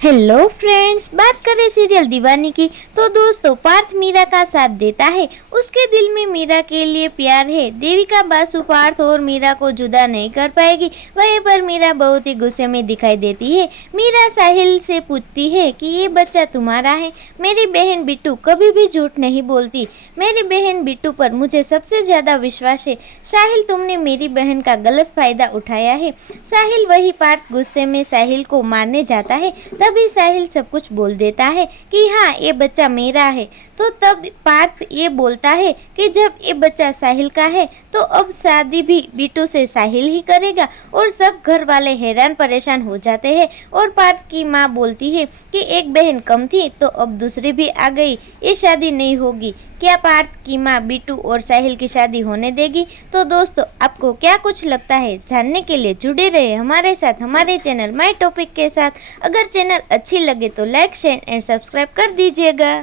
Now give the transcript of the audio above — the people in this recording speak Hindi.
हेलो फ्रेंड्स, बात करें सीरियल दीवानी की तो दोस्तों पार्थ मीरा का साथ देता है। उसके दिल में मीरा के लिए प्यार है। देविका बासु पार्थ और मीरा को जुदा नहीं कर पाएगी। वहीं पर मीरा बहुत ही गुस्से में दिखाई देती है। मीरा साहिल से पूछती है कि ये बच्चा तुम्हारा है। मेरी बहन बिट्टू कभी भी झूठ नहीं बोलती। मेरी बहन बिट्टू पर मुझे सबसे ज्यादा विश्वास है। साहिल, तुमने मेरी बहन का गलत फायदा उठाया है। साहिल वही पार्थ गुस्से में साहिल को मारने जाता है। तभी साहिल सब कुछ बोल देता है कि हाँ, ये बच्चा मेरा है। तो तब पार्थ ये बोलता है कि जब ये बच्चा साहिल का है तो अब शादी भी बिट्टू से साहिल ही करेगा। और सब घर वाले हैरान परेशान हो जाते हैं। और पार्थ की माँ बोलती है कि एक बहन कम थी तो अब दूसरी भी आ गई, ये शादी नहीं होगी। क्या पार्थ की माँ बिट्टू और साहिल की शादी होने देगी? तो दोस्तों, आपको क्या कुछ लगता है? जानने के लिए जुड़े रहे हमारे साथ, हमारे चैनल माय टॉपिक के साथ। अगर चैनल अच्छी लगे तो लाइक, शेयर एंड सब्सक्राइब कर दीजिएगा।